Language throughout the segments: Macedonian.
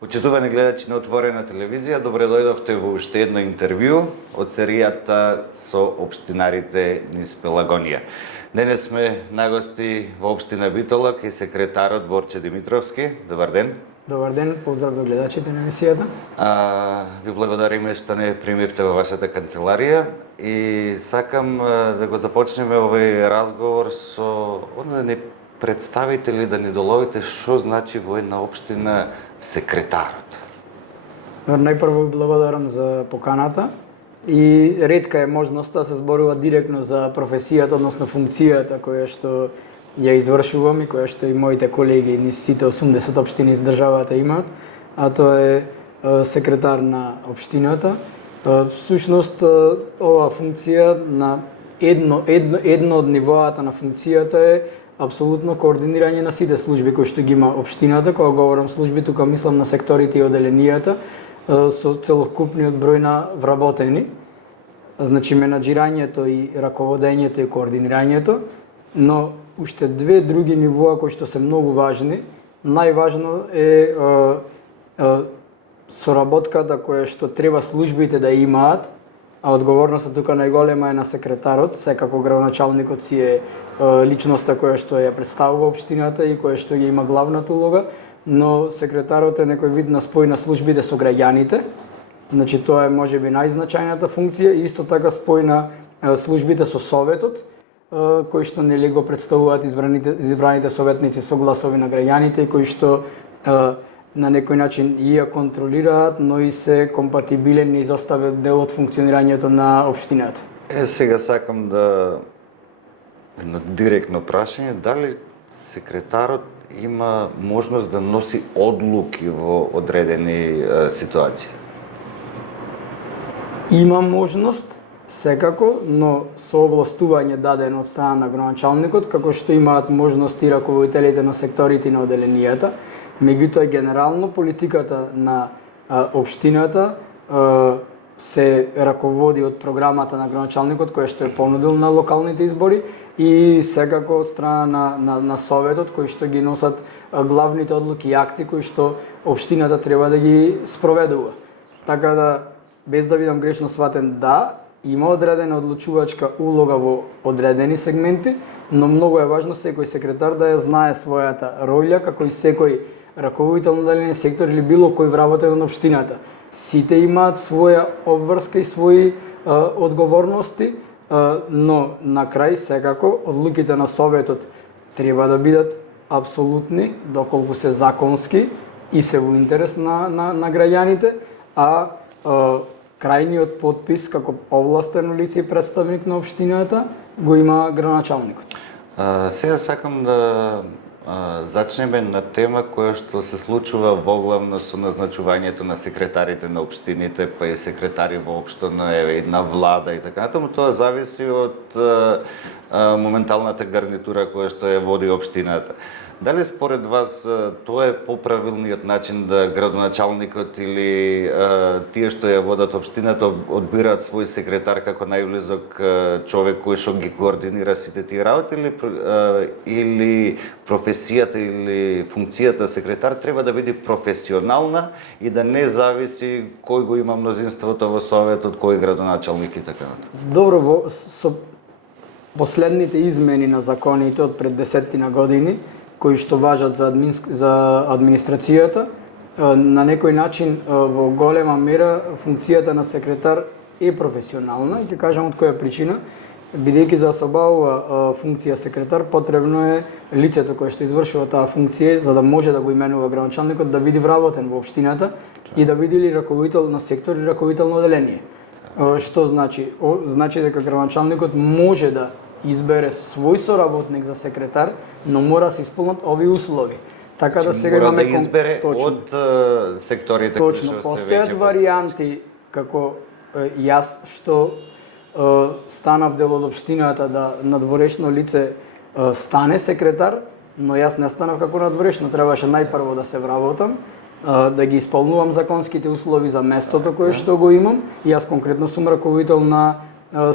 Почитувани гледачи на Отворена телевизија, добре дојдовте во уште едно интервју од серијата со општинарите низ Пелагонија. Денес сме на гости во општина Битола кај секретарот Борче Димитровски. Добар ден. Добар ден, поздрав до гледачите на емисијата. Ви благодариме што не примивте во вашата канцеларија и сакам да го започнеме овој разговор со да не представите ли, да ни доловите што значи во една општина секретарот? Најпрво благодарам за поканата и ретка е можноста да се зборува директно за професијата, односно функцијата која што ја извршувам и која што и моите колеги низ сите 80 општини из државата имаат, а тоа е секретар на општината. Всушност оваа функција на едно од нивоата на функцијата е апсолутно координирање на сите служби кои што ги има општината. Кога говорам служби, тука мислам на секторите и оделенијата со целокупниот број на вработени. Значи менаџирањето и раководењето и координирањето, но уште две други нивоа кои што се многу важни. Најважно е соработката која што треба службите да имаат, а одговорноста тука најголема е на секретарот. Секако градоначалникот си е личноста која што ја представува општината и која што ја има главната улога, но секретарот е некој вид на спој на службите со граѓаните. Значи тоа е можеби најзначајната функција и исто така спој на службите со советот, кои што нели го представуваат избраните советници со гласови на граѓаните и кои што на некој начин и ја контролираат, но и се компатибилен и изостават дел од функционирањето на општината. Сега сакам да едно директно прашање, дали секретарот има можност да носи одлуки во одредени ситуации? Има можност, секако, но со овластување дадено од страна на градоначалникот, како што имаат можност и раководителите на секторите и на оделенијата. Меѓутоа, генерално политиката на општината се раководи од програмата на градоначалникот која што е понудил на локалните избори и секако од страна на советот кој што ги носат главните одлуки и акти кои што општината треба да ги спроведува. Така да, без да бидам грешно сватен, да, има одредена одлучувачка улога во одредени сегменти, но многу е важно секој секретар да ја знае својата роља, како и секој раководител на даден сектор или било кој вработен на општината. Сите имаат своја обврска и своји одговорности, но на крај секако одлуките на советот треба да бидат апсолутни, доколку се законски и се во интерес на граѓаните, а крајниот потпис како овластено лице и представник на општината го има градоначалникот. Сега сакам да зачнеме на тема која што се случува воглавно со назначувањето на секретарите на општините, па и секретари воопшто на една влада и така натаму. Тоа зависи од моменталната гарнитура која што ја води општината. Дали според вас тоа е поправилниот начин да градоначалникот или тие што ја водат општината одбираат свој секретар како најблизок човек кој што ги координира сите тие работи, или професијата или функцијата секретар треба да биде професионална и да не зависи кој го има мнозинството во советот, кој градоначалник и така натаму? Добро, со последните измени на законите од пред 10 години кои што важат за администрацијата, на некој начин во голема мера функцијата на секретар е професионална и ќе кажам од која причина. Бидејќи за да се обавува функција секретар, потребно е лицето кое што извршува таа функција, за да може да го именува градоначалникот, да биде вработен во општината и да биде или раководител на сектор или раководител на оделение. Што значи? Значи дека градоначалникот може да избере свој соработник за секретар, но мора да се исполнат овие услови. Така да сега имаме да избере од секторите кои што се постојат варијанти како јас што станав дел од општината да надворешно лице стане секретар, но јас не станав како надворешно, требаше најпрво да се вработам, да ги исполнувам законските услови за местото кое што го имам. И јас конкретно сум раководител на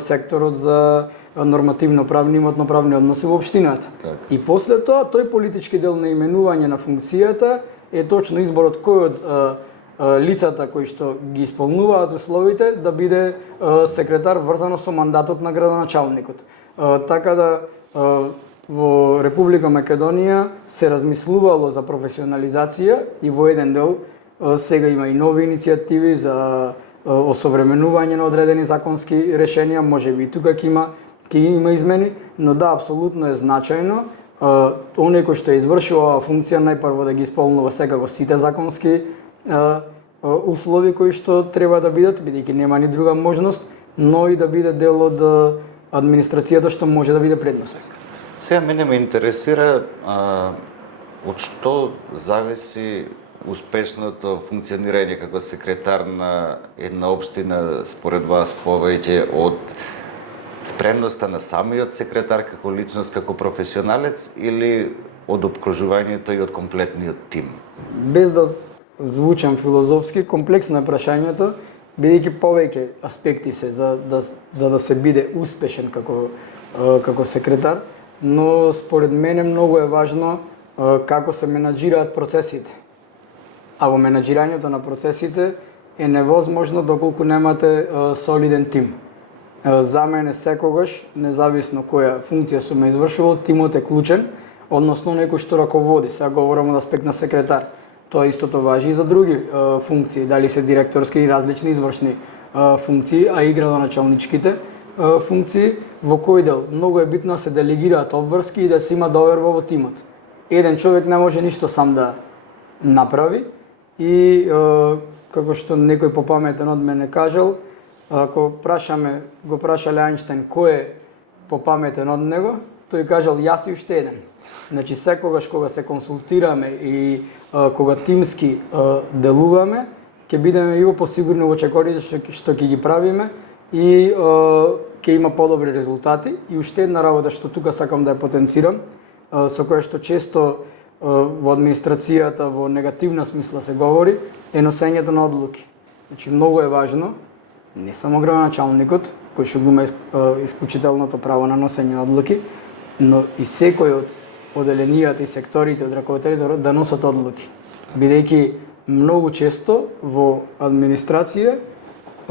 секторот за нормативно-правни и имотно-правни односи во општината. Така. И после тоа, тој политички дел на именување на функцијата е точно изборот кој од лицата кои што ги исполнуваат условите да биде секретар врзано со мандатот на градоначалникот. Така да во Република Македонија се размислувало за професионализација и во еден дел сега има и нови иницијативи за осовременување на одредени законски решенија, можеби и тука ќе има измени, но да, апсолутно е значајно оној кој што е извршил оваа функција најпрво да ги исполнува секако сите законски услови кои што треба да бидат, бидејќи нема ни друга можност, но и да биде дел од администрацијата што може да биде предносек. Сега мене ме интересира од што зависи успешното функционирање како секретар на една општина според вас повеќе од спремноста на самиот секретар како личност, како професионалец или од опкружувањето и од комплетниот тим? Без да звучам филозофски, комплексно е прашањето, бидејќи повеќе аспекти се за да се биде успешен како секретар, но според мене многу е важно како се менаџираат процесите. А во менаџирањето на процесите е невозможно доколку немате солиден тим. За мене секогаш, независно која функција сум извршувал, тимот е клучен, односно некој што раководи. Сега говорам од аспект на секретар. Тоа истото важи и за други функции, дали се директорски и различни извршни функции, а и градоначалничките функции, во кој дел многу е битно да се делегираат обврски и да се има доверба во тимот. Еден човек не може ништо сам да направи и како што некој попаметен од мене кажал, ако го прашале Ајнштајн кој е попаметен од него, тој кажал јас и уште еден. Значи секогаш кога се консултираме и кога тимски делуваме, ќе бидеме и посигурни во чекорите што ќе ги правиме и ќе има подобри резултати. И уште една работа што тука сакам да ја потенцирам, со која што често во администрацијата во негативна смисла се говори, е носењето на одлуки. Значи многу е важно не само градоначалникот, кој што има исклучителното право на носење на одлуки, но и секој од поделенијата и секторите од раководителите да носат одлуки. Бидејќи многу често во администрација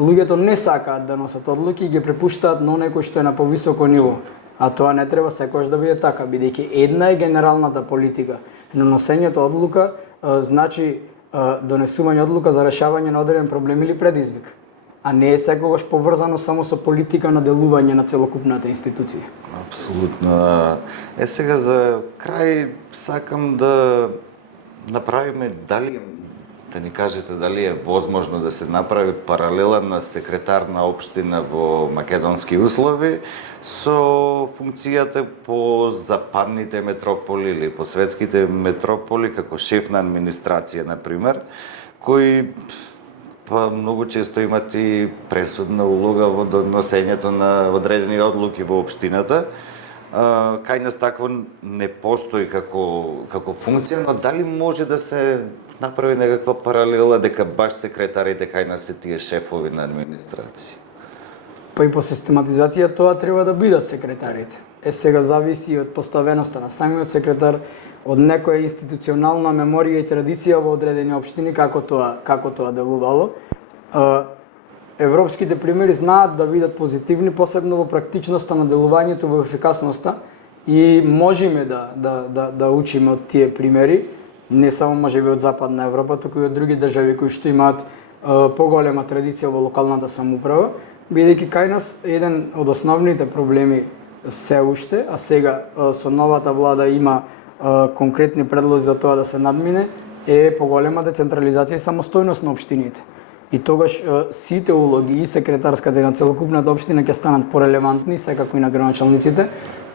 луѓето не сакаат да носат одлуки и ги препуштаат на некој што е на повисоко ниво. А тоа не треба секогаш да биде така, бидејќи една е генералната политика, но носењето одлука значи донесување одлука за решавање на одреден проблем или предизвик, а не е секогаш поврзано само со политика на делување на целокупната институција. Апсолутно. Сега за крај сакам да направиме да ни кажете дали е возможно да се направи паралела на секретар на општина во македонски услови со функцијата по западните метрополи или по светските метрополи како шеф на администрација, например, кои многу често имат и пресудна улога во доносењето на одредени одлуки во општината. Кај нас такво не постои како функција, но дали може да се направи некаква паралела дека баш секретарите кај нас се тие шефови на администрација? Па и по систематизација тоа треба да бидат секретарите. Сега зависи од поставеноста на самиот секретар, од некоја институционална меморија и традиција во одредени општини како тоа делувало. Европските примери знаат да бидат позитивни, посебно во практичноста на делувањето, во ефикасноста, и можеме да учиме од тие примери, не само можеби од Западна Европа, туку и од други држави кои што имаат поголема традиција во локалната самоуправа, бидејќи кај нас еден од основните проблеми се уште, а сега со новата влада има конкретни предлози за тоа да се надмине, е поголема децентрализација и самостојност на општините. И тогаш сите улоги и секретарската и на целокупната општина ќе станат порелевантни, секако и на градоначалниците,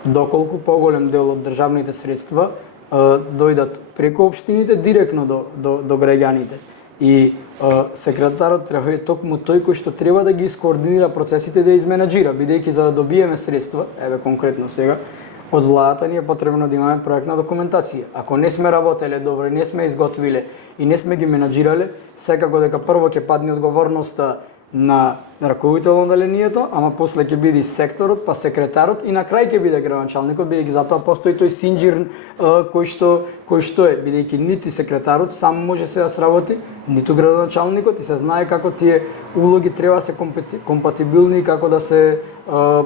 доколку поголем дел од државните средства дојдат преку општините директно до граѓаните. И секретарот треба токму тој кој што треба да ги искоординира процесите, да изменаџира, бидејќи за да добиеме средства, еве конкретно сега, од владата ни е потребно да имаме проектна документација. Ако не сме работеле добро и не сме изготвиле и не сме ги менаџирале, секако дека прво ќе падне одговорноста на раководител на оделението, ама после ќе биде секторот, па секретарот и на крај ќе биде градоначалникот, бидејќи затоа постои тој синџир кој што е, бидејќи нити секретарот сам може се да сработи, ниту градоначалникот и се знае како тие улоги треба да се компатибилни и како да се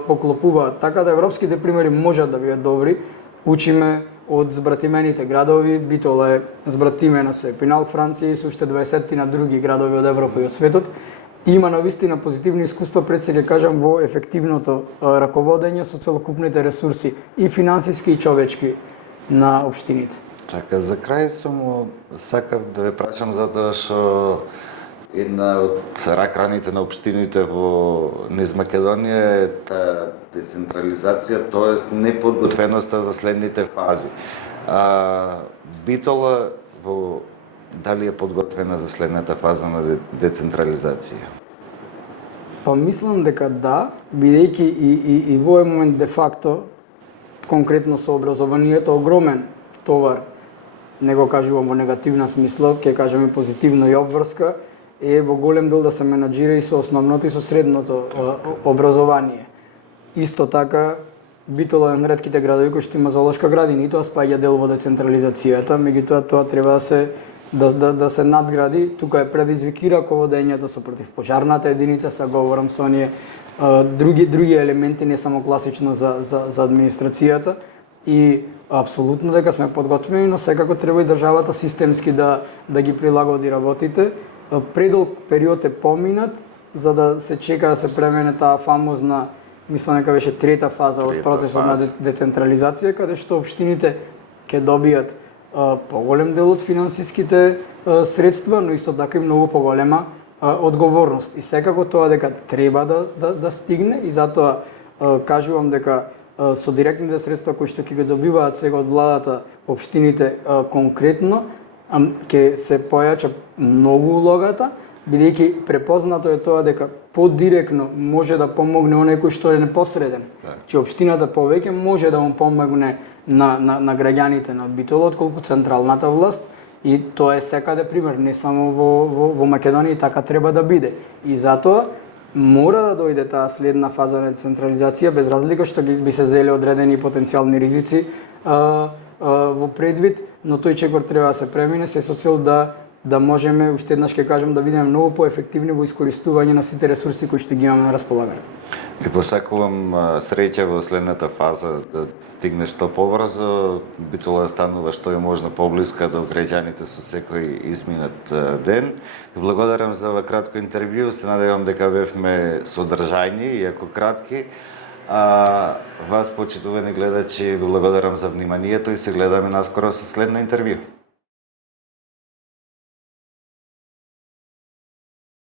поклопуваат. Така да европските примери можат да бидат добри. Учиме од збратимените градови, Битола е збратимена со Епинал, Франција и со уште 20 на други градови од Европа и од светот. Има навистина позитивни искуства, пред се ќе кажам, во ефективното раководење со целокупните ресурси и финансиски и човечки на општините. Така, за крај само сакав да ве прашам затоа што една од рак-раните на општините во низ Македонија е таа децентрализација, тоест неподготвеноста за следните фази. Битола дали е подготвена за следната фаза на децентрализација? Па мислам дека да, бидејќи и во овој момент де факто, конкретно со образованието, огромен товар, не го кажувам во негативна смисла, ќе кажеме позитивно и обврска, е во голем дел да се менаџира и со основното и со средното образование. Исто така, Битола е ретките градови кои што има зоолошка градина и тоа спаѓа дел во децентрализацијата, меѓутоа тоа треба да се надгради. Тука е предизвик и раководењето со противпожарната единица, са говорам со оние други елементи, не само класично за администрацијата. И апсолутно дека сме подготвени, но секако треба и државата системски да ги прилагоди работите. Предолг период е поминат за да се чека да се премене таа фамозна, мислам дека беше трета фаза од процесот на децентрализација, каде што општините ќе добијат поголем дел од финансиските средства, но исто така и многу поголема одговорност. И секако тоа дека треба да стигне и затоа кажувам дека со директните средства кои што ќе ги добиваат сега од владата општините конкретно, ќе се појача многу улогата, бидејќи препознато е тоа дека подиректно може да помогне оној кој што е непосреден. Че општината повеќе може да му помогне на граѓаните на Битола отколку централната власт, и тоа е секаде пример, не само во Македонија, така треба да биде. И затоа мора да дојде таа следна фаза на децентрализација, без разлика што би се зеле одредени потенцијални ризици во предвид, но тој чекор треба да се премине се со цел да можеме, уште еднаш ќе кажам, да бидеме многу поефективни во искористување на сите ресурси кои што ги имаме на располагање. Ви посакувам среќа во следната фаза, да стигне што побрзо, Битола да станува што е можно поблиска до граѓаните со секој изминат ден. Ви благодарам за ова кратко интервју, се надевам дека бевме содржајни, иако кратки. Вас, почитувани гледачи, ви благодарам за вниманието и се гледаме наскоро со следно интервју.